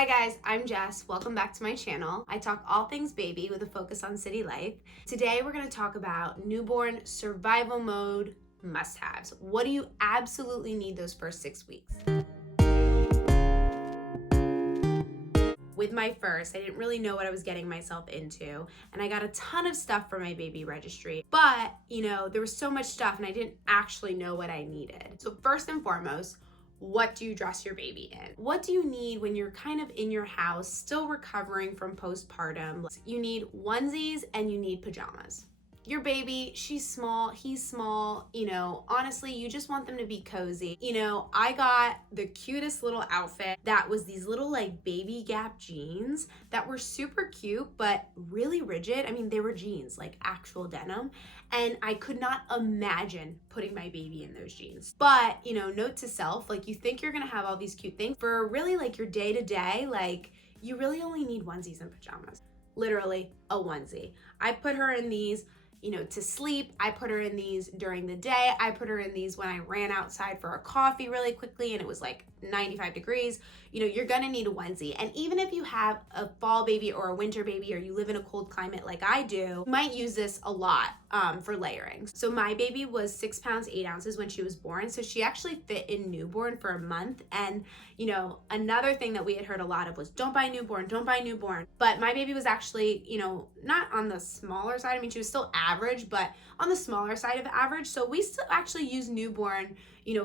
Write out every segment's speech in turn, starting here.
Hi guys, I'm Jess. Welcome back to my channel. I talk all things baby with a focus on city life. Today we're going to talk about newborn survival mode must-haves. What do you absolutely need those first 6 weeks? With my first, I didn't really know what I was getting myself into, and I got a ton of stuff for my baby registry, but there was so much stuff and I didn't actually know what I needed. So first and foremost, what do you dress your baby in? What do you need when you're kind of in your house, still recovering from postpartum? You need onesies and you need pajamas. Your baby, she's small, he's small, honestly, you just want them to be cozy. I got the cutest little outfit that was these little like baby Gap jeans that were super cute, but really rigid. I mean, they were jeans, like actual denim. And I could not imagine putting my baby in those jeans. But, note to self, like you think you're gonna have all these cute things for really like your day to day, like you really only need onesies and pajamas. Literally a onesie. I put her in these to sleep. I put her in these during the day. I put her in these when I ran outside for a coffee really quickly and it was like 95 degrees. You're gonna need a onesie. And even if you have a fall baby or a winter baby or you live in a cold climate like I do, you might use this a lot for layering. So my baby was 6 pounds, 8 ounces when she was born. So she actually fit in newborn for a month. And another thing that we had heard a lot of was don't buy newborn, don't buy newborn. But my baby was actually, not on the smaller side. I mean, she was still average, but on the smaller side of average. So we still actually use newborn,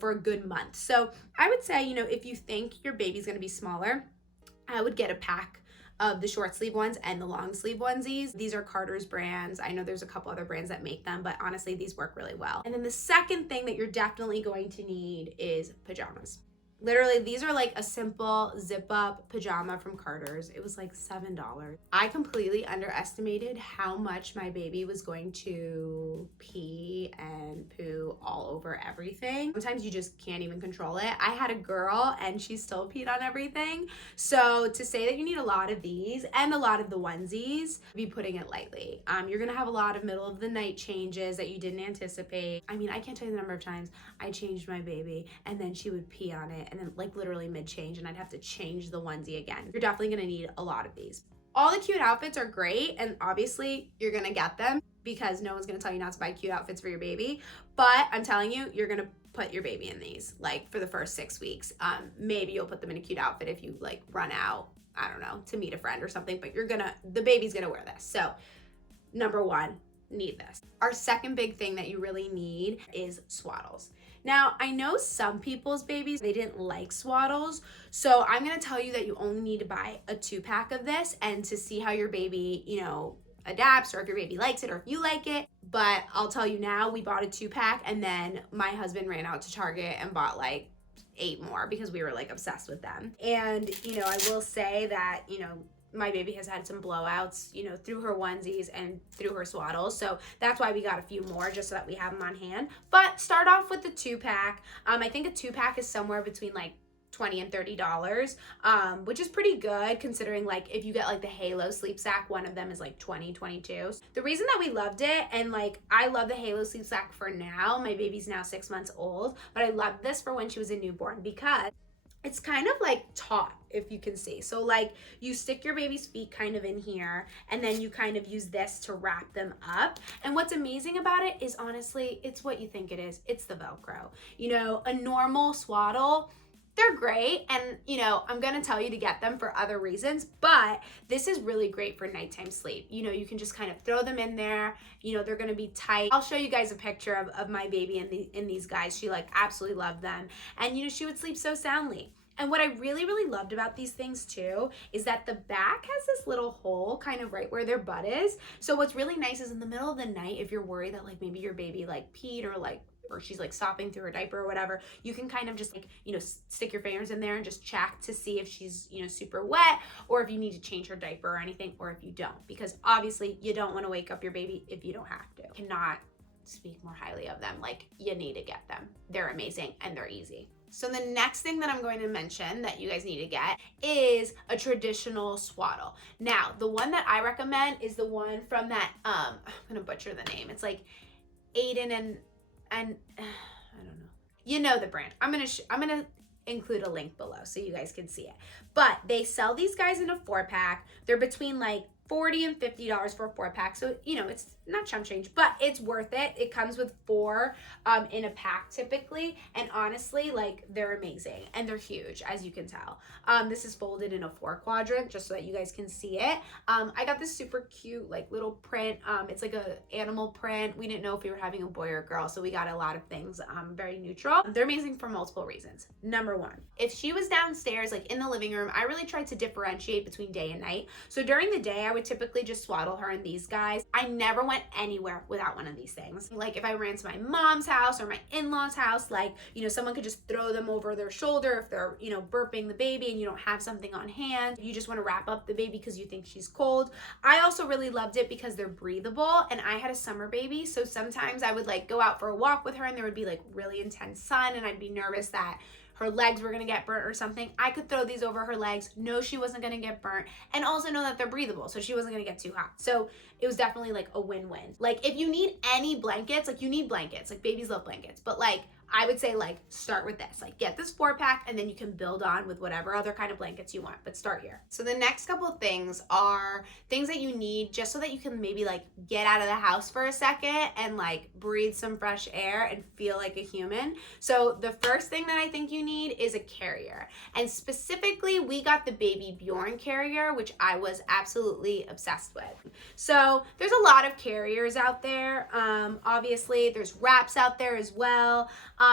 for a good month. So I would say, if you think your baby's going to be smaller, I would get a pack of the short sleeve ones and the long sleeve onesies. These are Carter's brands. I know there's a couple other brands that make them, but honestly, these work really well. And then the second thing that you're definitely going to need is pajamas. Literally, these are like a simple zip-up pajama from Carter's. It was like $7. I completely underestimated how much my baby was going to pee and poo all over everything. Sometimes you just can't even control it. I had a girl and she still peed on everything. So to say that you need a lot of these and a lot of the onesies, be putting it lightly. You're gonna have a lot of middle of the night changes that you didn't anticipate. I mean, I can't tell you the number of times I changed my baby and then she would pee on it and then like literally mid-change and I'd have to change the onesie again. You're definitely gonna need a lot of these. All the cute outfits are great and obviously you're gonna get them because no one's gonna tell you not to buy cute outfits for your baby, but I'm telling you, you're gonna put your baby in these like for the first 6 weeks. Maybe you'll put them in a cute outfit if you like run out, I don't know, to meet a friend or something, but the baby's gonna wear this. So number one, need this. Our second big thing that you really need is Swaddles. Now, I know some people's babies, they didn't like Swaddles, so I'm gonna tell you that you only need to buy a 2-pack of this and to see how your baby, adapts or if your baby likes it or if you like it. But I'll tell you now, we bought a 2-pack and then my husband ran out to Target and bought like 8 more because we were like obsessed with them. And, I will say that, my baby has had some blowouts, through her onesies and through her Swaddles. So that's why we got a few more just so that we have them on hand. But start off with the 2-pack. I think a 2-pack is somewhere between like $20 and $30, which is pretty good considering like if you get like the Halo sleep sack, one of them is like $20, $22. The reason that we loved it, and like I love the Halo sleep sack for now, my baby's now 6 months old, but I loved this for when she was a newborn because it's kind of like taut, if you can see. So like you stick your baby's feet kind of in here and then you kind of use this to wrap them up. And what's amazing about it is honestly, it's what you think it is. It's the Velcro. A normal swaddle, they're great. And, I'm going to tell you to get them for other reasons, but this is really great for nighttime sleep. You can just kind of throw them in there. They're going to be tight. I'll show you guys a picture of my baby in these guys. She like absolutely loved them. And, she would sleep so soundly. And what I really, really loved about these things too is that the back has this little hole kind of right where their butt is. So what's really nice is in the middle of the night, if you're worried that like maybe your baby like peed or she's like stopping through her diaper or whatever, you can kind of just like, stick your fingers in there and just check to see if she's, super wet or if you need to change her diaper or anything, or if you don't, because obviously you don't want to wake up your baby if you don't have to. Cannot speak more highly of them. Like you need to get them. They're amazing and they're easy. So the next thing that I'm going to mention that you guys need to get is a traditional swaddle. Now, the one that I recommend is the one from that, I'm going to butcher the name. It's like Aiden and I don't know. You know the brand. I'm going to include a link below so you guys can see it. But they sell these guys in a 4-pack. They're between like $40 and $50 for a 4-pack. So, you know, it's not chump change, but it's worth it. It comes with 4 in a pack typically. And honestly, like, they're amazing and they're huge, as you can tell. This is folded in a 4-quadrant just so that you guys can see it. I got this super cute, like, little print. It's like a animal print. We didn't know if we were having a boy or a girl, so we got a lot of things very neutral. They're amazing for multiple reasons. Number 1, if she was downstairs, like in the living room, I really tried to differentiate between day and night. So during the day, I would typically just swaddle her in these guys. I never went anywhere without one of these things. Like if I ran to my mom's house or my in-laws house, like, you know, someone could just throw them over their shoulder if they're, you know, burping the baby and you don't have something on hand. You just want to wrap up the baby because you think she's cold. I also really loved it because they're breathable, and I had a summer baby, so sometimes I would like go out for a walk with her and there would be like really intense sun and I'd be nervous that her legs were gonna get burnt or something. I could throw these over her legs, know she wasn't gonna get burnt, and also know that they're breathable, so she wasn't gonna get too hot. So it was definitely like a win-win. Like if you need any blankets, like you need blankets, like babies love blankets, but like I would say like start with this, like get this 4-pack and then you can build on with whatever other kind of blankets you want, but start here. So the next couple of things are things that you need just so that you can maybe like get out of the house for a second and like breathe some fresh air and feel like a human. So the first thing that I think you need is a carrier. And specifically we got the Baby Bjorn carrier, which I was absolutely obsessed with. So there's a lot of carriers out there. Obviously there's wraps out there as well.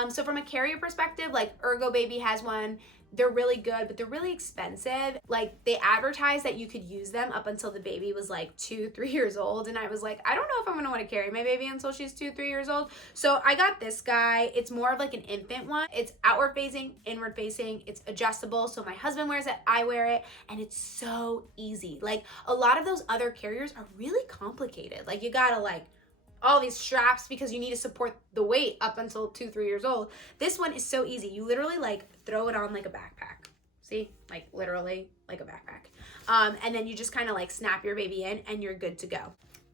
So from a carrier perspective, like Ergo Baby has one. They're really good, but they're really expensive. Like they advertised that you could use them up until the baby was like 2-3 years old. And I was like, I don't know if I'm gonna wanna carry my baby until she's 2-3 years old. So I got this guy. It's more of like an infant one. It's outward facing, inward facing. It's adjustable. So my husband wears it, I wear it, and it's so easy. Like a lot of those other carriers are really complicated. Like you gotta like all these straps because you need to support the weight up until 2-3 years old. This one is so easy. You literally like throw it on like a backpack. See, like literally like a backpack. And then you just kind of like snap your baby in and you're good to go.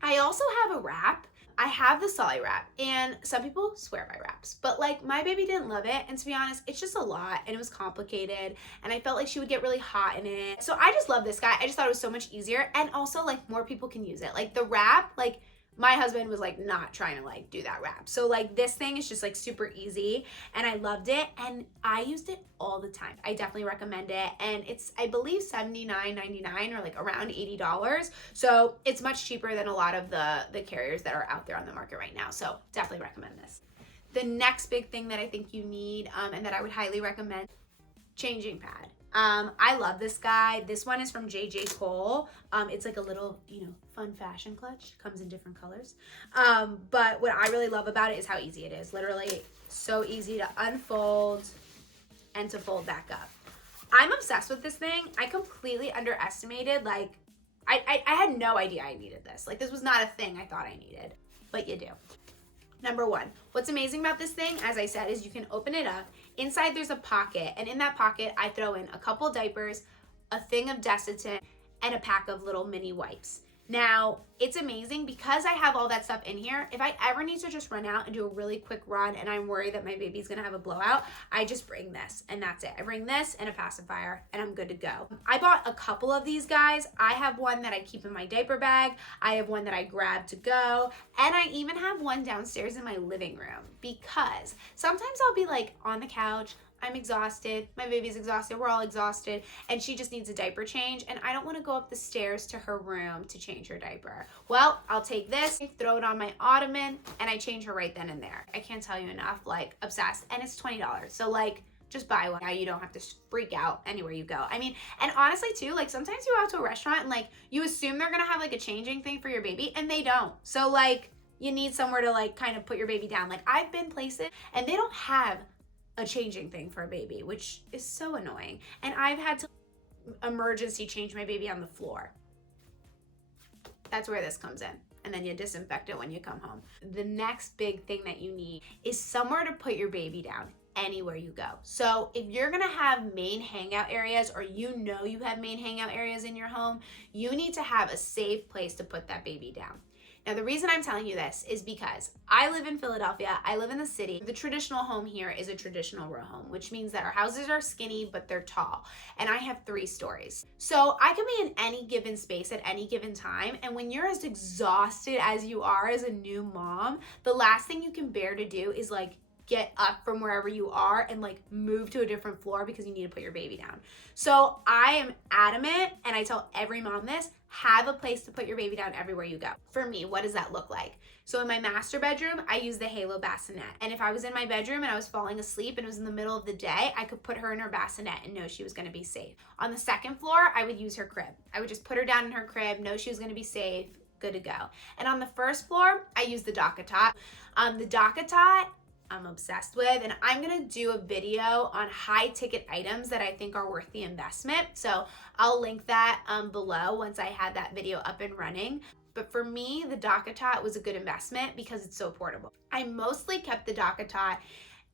I also have a wrap. I have the Solly wrap, and some people swear by wraps, but like my baby didn't love it. And to be honest, it's just a lot and it was complicated and I felt like she would get really hot in it. So I just love this guy. I just thought it was so much easier. And also like more people can use it. Like the wrap, like my husband was like not trying to like do that wrap. So like this thing is just like super easy and I loved it and I used it all the time. I definitely recommend it, and it's I believe $79.99 or like around $80. So it's much cheaper than a lot of the carriers that are out there on the market right now. So definitely recommend this. The next big thing that I think you need and that I would highly recommend, changing pad. I love this guy. This one is from J.J. Cole. It's like a little, you know, fun fashion clutch. Comes in different colors. But what I really love about it is how easy it is. Literally so easy to unfold and to fold back up. I'm obsessed with this thing. I completely underestimated, like, I had no idea I needed this. Like, this was not a thing I thought I needed, but you do. Number 1, what's amazing about this thing, as I said, is you can open it up. Inside there's a pocket, and in that pocket I throw in a couple diapers, a thing of Desitin, and a pack of little mini wipes. Now, it's amazing because I have all that stuff in here. If I ever need to just run out and do a really quick run and I'm worried that my baby's gonna have a blowout, I just bring this and that's it. I bring this and a pacifier and I'm good to go. I bought a couple of these guys. I have one that I keep in my diaper bag. I have one that I grab to go. And I even have one downstairs in my living room because sometimes I'll be like on the couch, I'm exhausted, my baby's exhausted, we're all exhausted, and she just needs a diaper change, and I don't want to go up the stairs to her room to change her diaper. Well, I'll take this, throw it on my ottoman, and I change her right then and there. I can't tell you enough, like, obsessed, and it's $20, so like, just buy one. Now you don't have to freak out anywhere you go. I mean, and honestly too, like sometimes you go out to a restaurant and like, you assume they're gonna have like a changing thing for your baby, and they don't. So like, you need somewhere to like kind of put your baby down. Like I've been places, and they don't have a changing thing for a baby, which is so annoying. And I've had to emergency change my baby on the floor. That's where this comes in. And then you disinfect it when you come home. The next big thing that you need is somewhere to put your baby down anywhere you go. So if you're gonna have main hangout areas, or you know you have main hangout areas in your home, you need to have a safe place to put that baby down. Now, the reason I'm telling you this is because I live in Philadelphia. I live in the city. The traditional home here is a traditional row home, which means that our houses are skinny, but they're tall. And I have 3 stories. So I can be in any given space at any given time. And when you're as exhausted as you are as a new mom, the last thing you can bear to do is like get up from wherever you are and like move to a different floor because you need to put your baby down. So I am adamant, and I tell every mom this, have a place to put your baby down everywhere you go. For me, what does that look like? So in my master bedroom, I use the Halo bassinet. And if I was in my bedroom and I was falling asleep and it was in the middle of the day, I could put her in her bassinet and know she was gonna be safe. On the second floor, I would use her crib. I would just put her down in her crib, know she was gonna be safe, good to go. And on the first floor, I use the DockATot. The DockATot, I'm obsessed with, and I'm gonna do a video on high ticket items that I think are worth the investment. So I'll link that below once I have that video up and running. But for me, the DockATot was a good investment because it's so portable. I mostly kept the DockATot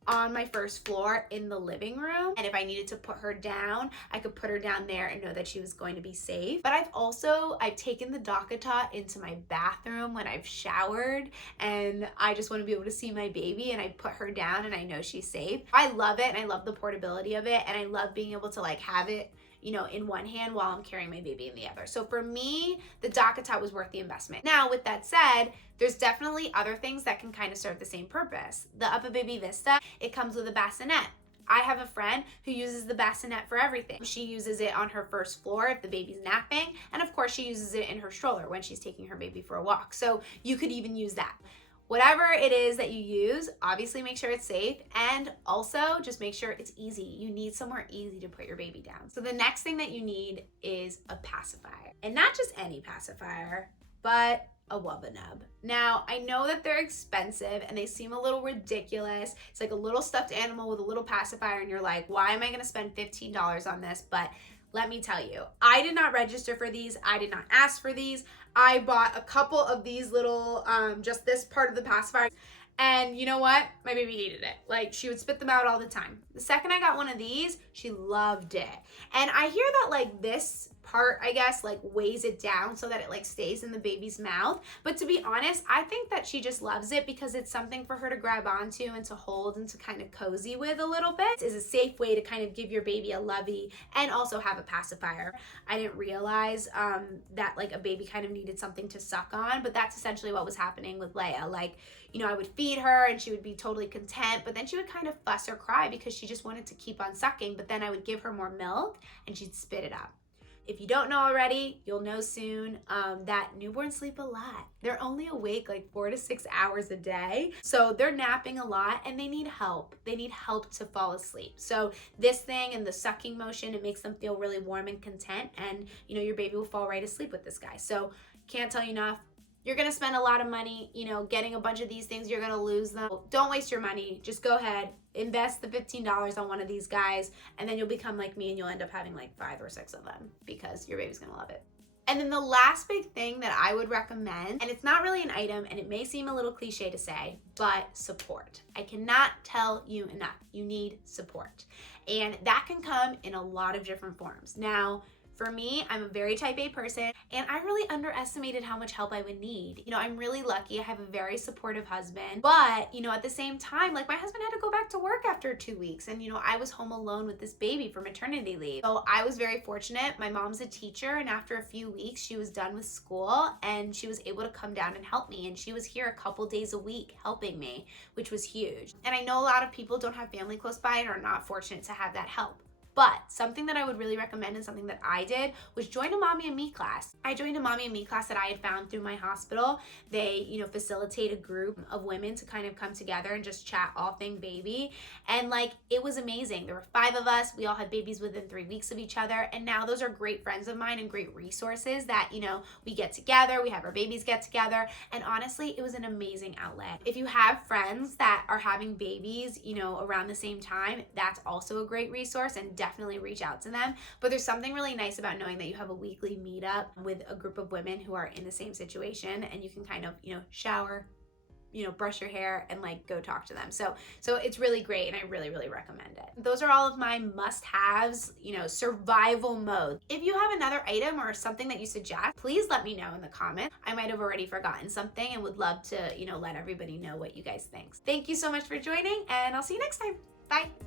on my first floor in the living room. And if I needed to put her down, I could put her down there and know that she was going to be safe. But I've taken the DockATot into my bathroom when I've showered and I just want to be able to see my baby, and I put her down and I know she's safe. I love it, and I love the portability of it, and I love being able to like have it, you know, in one hand while I'm carrying my baby in the other. So for me, the DockATot was worth the investment. Now, with that said, there's definitely other things that can kind of serve the same purpose. The UPPAbaby Vista, it comes with a bassinet. I have a friend who uses the bassinet for everything. She uses it on her first floor if the baby's napping, and of course she uses it in her stroller when she's taking her baby for a walk. So you could even use that. Whatever it is that you use, obviously make sure it's safe, and also just make sure it's easy. You need somewhere easy to put your baby down. So the next thing that you need is a pacifier. And not just any pacifier, but a Wubba Nub. Now, I know that they're expensive and they seem a little ridiculous. It's like a little stuffed animal with a little pacifier, and you're like, why am I gonna spend $15 on this? But let me tell you, I did not register for these. I did not ask for these. I bought a couple of these little, just this part of the pacifier. And you know what? My baby hated it. Like, she would spit them out all the time. The second I got one of these, she loved it. And I hear that like this part, I guess, like weighs it down so that it like stays in the baby's mouth. But to be honest, I think that she just loves it because it's something for her to grab onto and to hold and to kind of cozy with a little bit. It's a safe way to kind of give your baby a lovey and also have a pacifier. I didn't realize that like a baby kind of needed something to suck on, but that's essentially what was happening with Leia. Like, you know, I would feed her and she would be totally content, but then she would kind of fuss or cry because she just wanted to keep on sucking. But then I would give her more milk and she'd spit it out. If you don't know already, you'll know soon that newborns sleep a lot. They're only awake like 4 to 6 hours a day. So they're napping a lot and they need help. They need help to fall asleep. So this thing and the sucking motion, it makes them feel really warm and content. And you know, your baby will fall right asleep with this guy. So can't tell you enough. You're gonna spend a lot of money, you know, getting a bunch of these things, you're gonna lose them. Don't waste your money, just go ahead, invest the $15 on one of these guys, and then you'll become like me and you'll end up having like 5 or 6 of them because your baby's gonna love it. And then the last big thing that I would recommend, and it's not really an item and it may seem a little cliche to say, but support. I cannot tell you enough, you need support. And that can come in a lot of different forms. Now, for me, I'm a very type A person, and I really underestimated how much help I would need. You know, I'm really lucky. I have a very supportive husband, but, you know, at the same time, like my husband had to go back to work after 2 weeks, and, you know, I was home alone with this baby for maternity leave. So I was very fortunate. My mom's a teacher, and after a few weeks, she was done with school, and she was able to come down and help me, and she was here a couple days a week helping me, which was huge. And I know a lot of people don't have family close by and are not fortunate to have that help. But something that I would really recommend and something that I did was join a Mommy and Me class. I joined a Mommy and Me class that I had found through my hospital. They, you know, facilitate a group of women to kind of come together and just chat all thing baby. And like, it was amazing. There were 5 of us. We all had babies within 3 weeks of each other. And now those are great friends of mine and great resources that, you know, we get together, we have our babies get together. And honestly, it was an amazing outlet. If you have friends that are having babies, you know, around the same time, that's also a great resource, and definitely reach out to them. But there's something really nice about knowing that you have a weekly meetup with a group of women who are in the same situation, and you can kind of, you know, shower, brush your hair and like go talk to them. So it's really great, and I really, really recommend it. Those are all of my must-haves, survival mode. If you have another item or something that you suggest, please let me know in the comments. I might have already forgotten something and would love to, let everybody know what you guys think. Thank you so much for joining, and I'll see you next time. Bye.